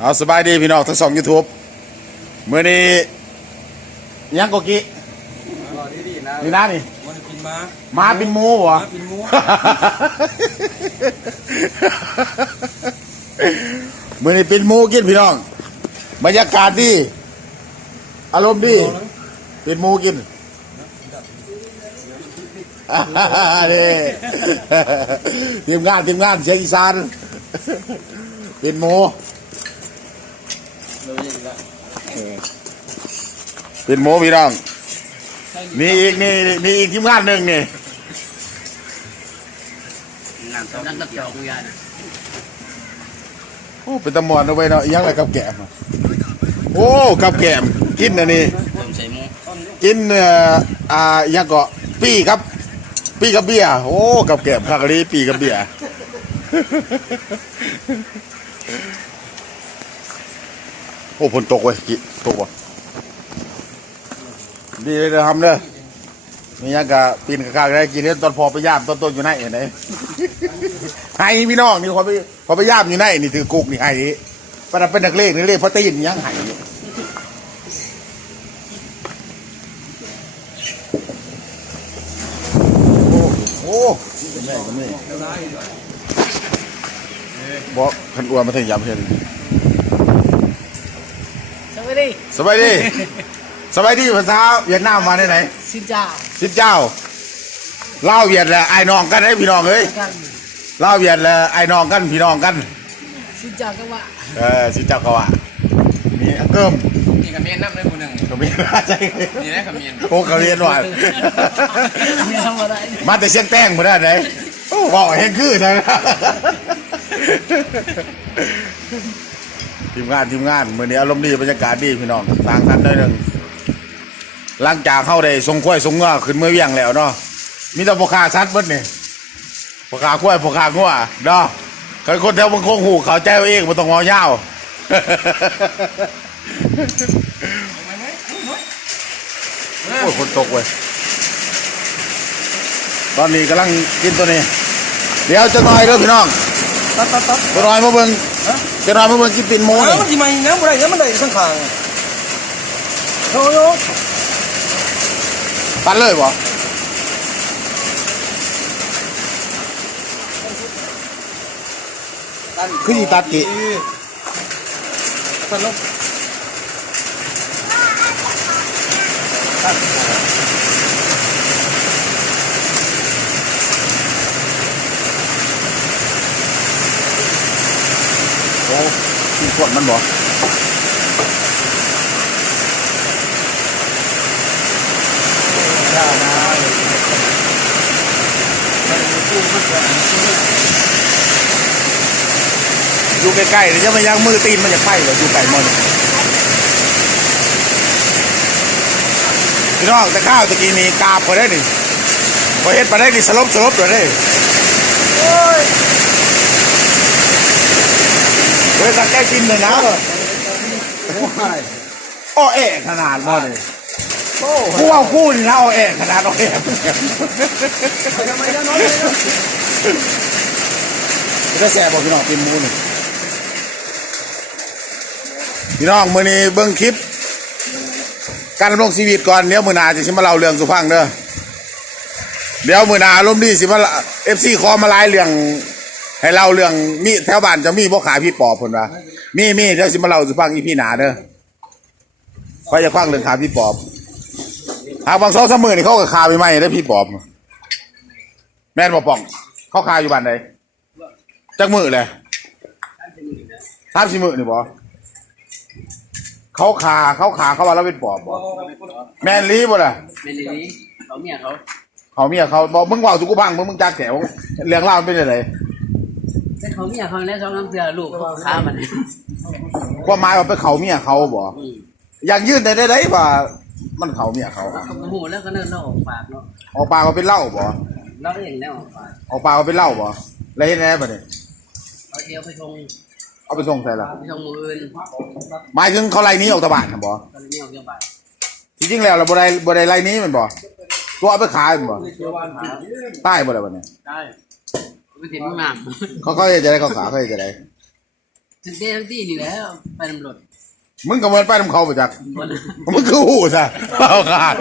เอาสบายดีพี่น้องทั้งสองยูทูบมื่อนี้ยังโกกิรอดีๆนะนี่นะนี่วันกินมามาเป็นหมูเหรอมาเป็นหมูมื่อนี้เป็นหมูกินพี่น้องบรรยากาศดีอารมณ์ดีเป็นหมูกินนี่ทีมงานทีมงานเชียงอีสานเป็นหมู เลยอีกแล้ว เป็นหมูพี่น้องมีอีกนี่มีอีกทีมงานหนึ่งนี่นั่งนั่งตับจอกยานะโอ้เป็นตำมวนเอาไว้เนาะอิหยังไรกับแกมอะโอ้กับแกมกินอันนี้ต้มใส่หมูกินเอ่ออ่าอิหยังก็ปีครับ ปีกับเบียร์โอ้กับแกมคากะลีปีกับเบียร์โอ้ฝนตกเว้ยกิตกว่ะ ดีเลยเด้อทำเด้อมีหยังกะปีนข้างๆได้กินเด้อตอนพอไปย่ามต้นๆอยู่ไหนเห็นไหม ให้พี่น้องนี่พอไปพอไปย่ามอยู่ไหนนี่ถือกุกนี่ให้ปนันเป็นนักเลงนี่เลขพระตีนยังให้อยู่โอ้โอ้เป็นไงกันนี่บอกขันอ้วนมาถึงยำเห็น สวัสดี สบายดี สบายดีภาษาเวียดนามมาได้ไหน xin chào สิเจ้าเล่าวเวียดแหละไอ้น้องกันไอ้พี่น้องเอ้ย các bạn เล่าวเวียดแหละไอ้น้องกันพี่น้องกัน xin chào các bạn เออสิเจ้าเขาว่ามีอังเกิมนี่ขมิ้นน้ำเลยคนหนึ่งเขามีใช่นี่นะขมิ้นโอ้เขาเรียนว่า Mình không ở đây มาแต่เชียงแต้งมาได้ไหนโอ้บอกเฮงคือนะทีมงานทีมงานมื่อนี้อารมณ์ดีบรรยากาศดีพี่น้องต่างกันได้หนึ่ง หลังจากเข้าได้ทรงกล้วยทรงเงาขึ้นเมื่อเวียงแล้วเนาะมีแต่พ่อค้าชัดเบิดนี่พ่อค้ากล้วยพ่อค้างัวเนาะใครคนแถวบางคงหูเขาใจเอาเองมันต้องงอยาวโอ้ยฝนตกเว้ยตอนนี้กำลังกินตัวนี้ เดี๋ยวจะน่อยเด้อพี่น้องตัดตัดตัดจะน่อยมาเบิ่งจะหน่อยมาเบิ่งกินปิ่นหมูโอ้นี่มันที่มาอีกนะบ่ได้นะมันได้ข้างขางโอ้ย ตัดเลยบ่คือสิตัดกิตัดลงโอ้กินขวดมันบ่อ ยู่ใกล้ๆเดี๋ยวจะมายังมือตีนมันจะไข่เลยอยู่ไก่มันพี่น้องแต่ข้าวตะกี้นี่กาบพอได้นี่พอเฮ็ดไปได้นี่สลบสลบเลยเด้โอ้ยเฮ้ยตัดแก้กินเลยนะโอ้อแอะขนาดบ่เลย กูเอาคู่นี่นะอ้อแอะขนาดอ้อแอะทำไมนะน้อยเลยนะจะแซ่บอกพี่น้องเป็นหมูนี่พี่น้องมื้อนี้เบิ่งคลิป การดำรงชีวิตก่อนเดี๋ยวมื้อหน้าจะสิมาเล่าเรื่องสุพังเด้อเดี๋ยวมื้อหน้าอารมณ์ดีสิมาเอฟซีคอมาหลายเรื่องให้เล่าเรื่องมีแถวบ้านจะมีบ่ขายพี่ปอบเพิ่นว่ามีมีเดี๋ยวสิมาเล่าสุพังอีพี่หน้าเด้อไปจะฟังเรื่องขาพี่ปอบ หากบางสองสามมื้อนี่เขาก็คาไปใหม่ได้อพี่ปอบ แม่นบ่ป่อง เขาคาอยู่บ้านใดจักมือเลยสามสิมือนี่บอเขาขาเขาขาเขาว่าเราเป็นปอบบ่แมนลีบ่ล่ะไม่ดีเขาเมียเขาเขาเมียเขาบอกมึงเว่าสุกุพังมึงมึงจักแถวเรื่องเล่าวมันเป็นอะไรแต่เขาเมียเขาแล้วสองน้ำเสือลูกค้ามันความหมายว่าเป็นเขาเมียเขาบ่อย่างยื่นได้ได้ได้ว่า มันเขาเมียเขาอะโอ้โหแล้วก็เนิ่นออกปากเนาะออกปากว่าเป็นเหล้าบ่เราเองแล้วออกปากออกปากว่าเป็นเหล้าบ่แล้วเห็นแน่บ่เนี่ยเขาเที่ยวไปชงเอาไปส่งใส่ละไปชงมืออื่นหมายถึงเขาไล่หนี้ออกตะบานน่ะบ่ก็เลยไม่ออกเที่ยวไปที่จริงแล้วเราบ่ได้บ่ได้ไล่หนี้มันบ่ตัวเอาไปขายมันบ่ใต้บ่ได้บ่เนี่ยได้ไปถึงห้องน้ำเขาเขาจะได้เขาขาเขาจะได้ถึงเต้ทั้งที่นี่แล้วไปตำรวจ มึงก็เหมือนไปน้ำเขาไปจักบนมึงคือหูซะเอาขาด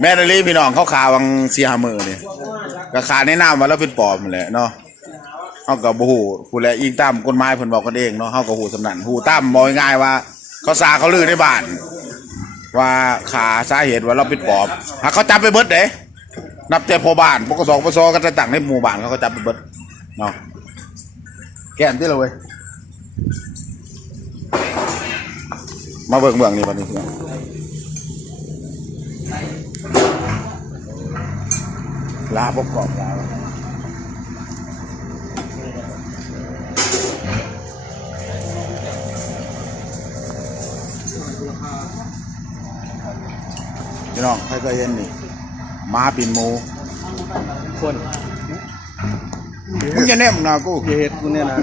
แม่นาลีพี่น้องเขาขาวังเสียหามือเนี่ยก็ขาแนะนำว่าเราเป็นปอบนั่นแหละเนาะเขากับบูผู้แลอิงตามกฎหมายเพิ่นบอกกันเองเนาะเขากับหูสำนันหูตั้มบอกง่ายๆว่า เขาสาเขาลือในบ้าน ว่าขาสาเหตุว่าเราเป็นปอบหากเขาจับไปเบิดเด้นับแต่พอบ้านปกสปสก็จะตั้งในหมู่บ้านเขาก็จับไปเบิดเนาะแก้มที่เราเว้ย มาเบิ่งเบิ่งนี่วันนี้ลาบกอบลาพี่น้องใครเคยเห็นนี่มาปินหมูคน มึงจะแนมหนากูเฮ็ดกูเนี่ยนะ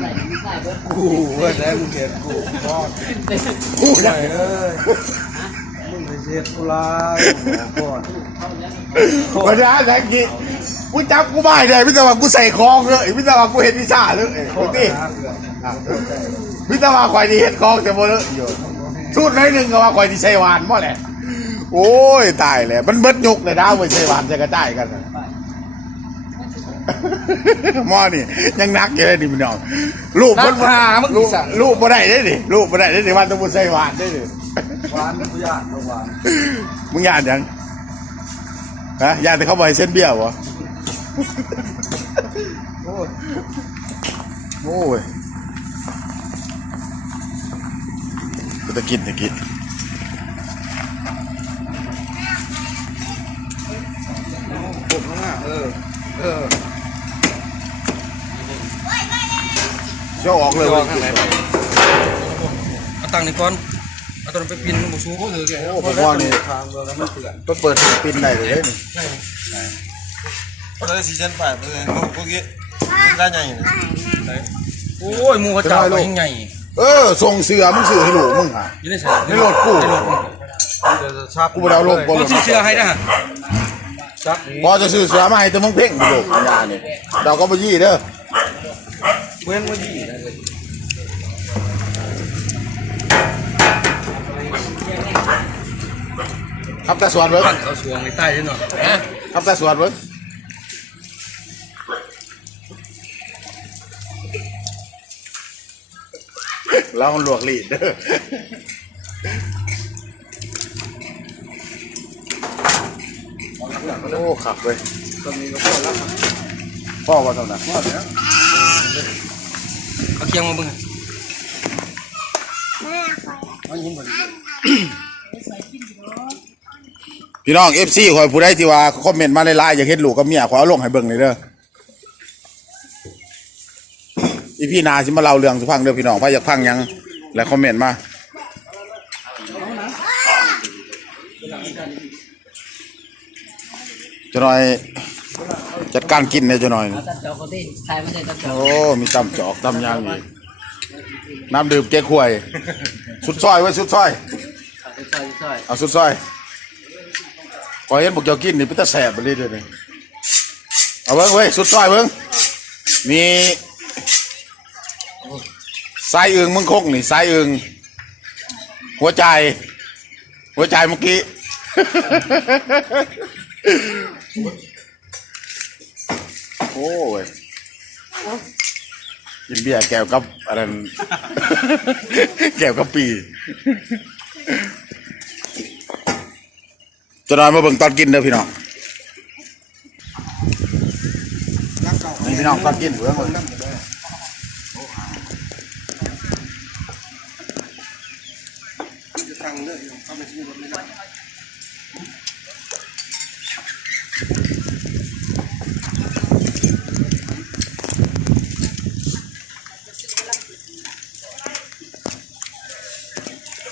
กูเว้ยได้มึงเฮ็ดกูพ่อกูไปเนี่ยเอ้ยมึงไปเฮ็ดกูลายก่อนวันนี้แทงกี้กูจับกูไม่ได้พิจารณากูใส่คลองเลยพิจารณากูเห็นวิชาเลยโอ้ยพิจารณาควายดีเห็นคลองแต่โมเลยอยู่ชุดน้อยหนึ่งก็ว่าควายดีใช้หวานมั่แหละโอ้ยตายเลยมันเบิดยุกเลยนะเว้ยใช้หวานจะกระจายกันน่ะ หม้อนี่ยังนักอยู่เลยดิพี่น้องลูกมันลูกลูกบ่ได้ได้ดิลูกบ่ได้ได้ดิวันต้องบุใส่หวานได้ดิหวานกูยากหวานมึงยานยังฮะยานแต่เขาบอกให้เส้นเบี้ยวเหรอโอ้ยโอ้ยกูจะกินจะกินผมข้างหน้าเออ เออ เชี่ยวออกเลยเว้ยเอาตังค์นี่ก่อนเอาตัวนั้นไปปินหมูชูเขาเลยแกโอ้ผมว่านี่ทางเมืองแล้วมันเปื่อนก็เปิดปินได้เลยนี่เพราะได้ซีซันไปเพื่อนพวกนี้ได้ไงโอ้ยมูเขาจับไปยังไงเออส่งเสือมึงซื้อให้หลูกมึงอะอยู่ในสายในรถกูกูบ่ได้เอาลงบ่ลงกูเสื้อให้นะจับนี่พอจะซื้อเสือมาให้แต่มึงเพ่งกูโดกยาเนี่ยเราก็บ่ยี่เด้อเว้นมายี่ ครับแต่สวนเบิ่งปั้นเขาสวงในใต้ด้วยเนาะครับแต่สวนเบิ่งเรามันลวกลีดเด้อโอ้ขับเว้ยตอนนี้ก็พอแล้วพ่อว่าเท่านั้นพอแล้วเอาเคียงมาเบิ่งเอายิ้มก่อน พี่น้อง FC คอยผู้ใดที่ว่าคอมเมนต์มาหลายๆอยากเห็นลูกกับเมียขอเอาลงให้เบิ่งเลยเด้ออีพี่นาสิมาเล่าเรื่องสุพังเด้อพี่น้องพาอยากฟังหยัง แล้วคอมเมนต์มาจะหน่อย จัดการกินเนี่ยจะหน่อยเอาตัดจอกเขาที่ทายไม่ได้ตัดจอกโอ้ มีตำจอกตำยางอีกน้ำดื่มเก๊กฮวย สุดซอยไว้สุดซอยซอยซอย เอาสุดซอย ขอเห็นบอกเจ้ากินนี่เป็นตาแสบไปเลยเด้อนี่เอาเบิ้งเว้ยสุดซอยเบิ้งมีสายอึงมึงคกนี่สายอึงหัวใจ หัวใจเมื่อกี้โอ้ยกินเบียร์แก้วกับอะไรแก้วกับปี จะนอนมาเบิ่งตอนกินเด้อพี่น้องนี่พี่น้องตอนกินเบิ่งเบิ่ง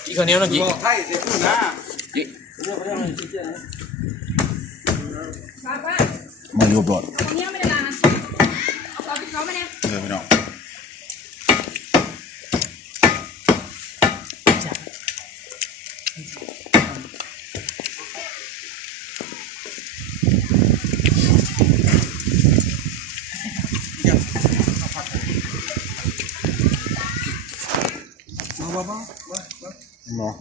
อีกคนนี้เนาะกี่ มันรูปรถอันนี้ไม่ได้ล้างเอาเอาไปเขามาเนี่ยเออพี่น้องบ้าบ้าเนาะ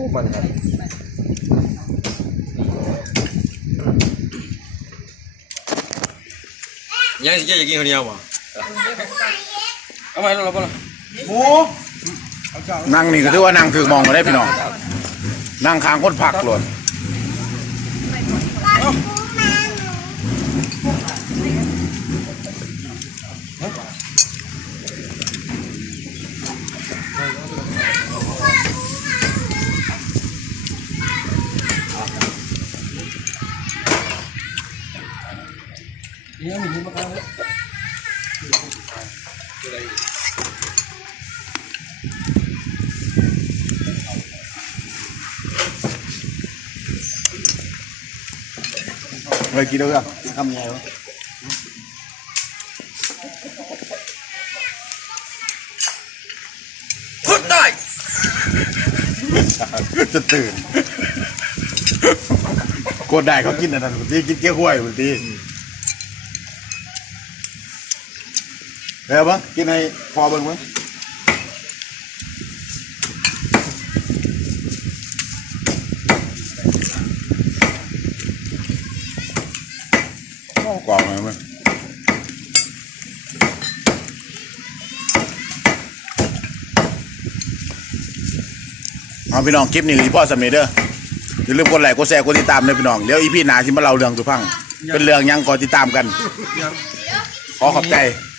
อ้มันครับยังสิจะกินคนเดียวบ่เอาไปแล้วเราไปแล้วโอ้นั่งนี่ก็ถือว่านั่งถือมองมาได้พี่น้อง นั่งค้างคนผักหล่น เฮ้ยกินเด้อทำไงวะพุดได้ จะตื่น กดได้เขากินอันนั้นบางทีกินเกี้ยวห้วยบางที แล้วบ้างกินให้พอเบิ่งมั้งโอ้กรอบเลยมั้ยเอาพี่น้องคลิปนี้คือพ่อสำเร็จเด้ออย่าลืมกดไลค์กดแชร์กดติดตามด้วยพี่น้องเดี๋ยวอีพี่หนาที่มาเล่าเรื่องสุพังเป็นเรื่องหยังก่อนติดตามกันขอขอบใจเ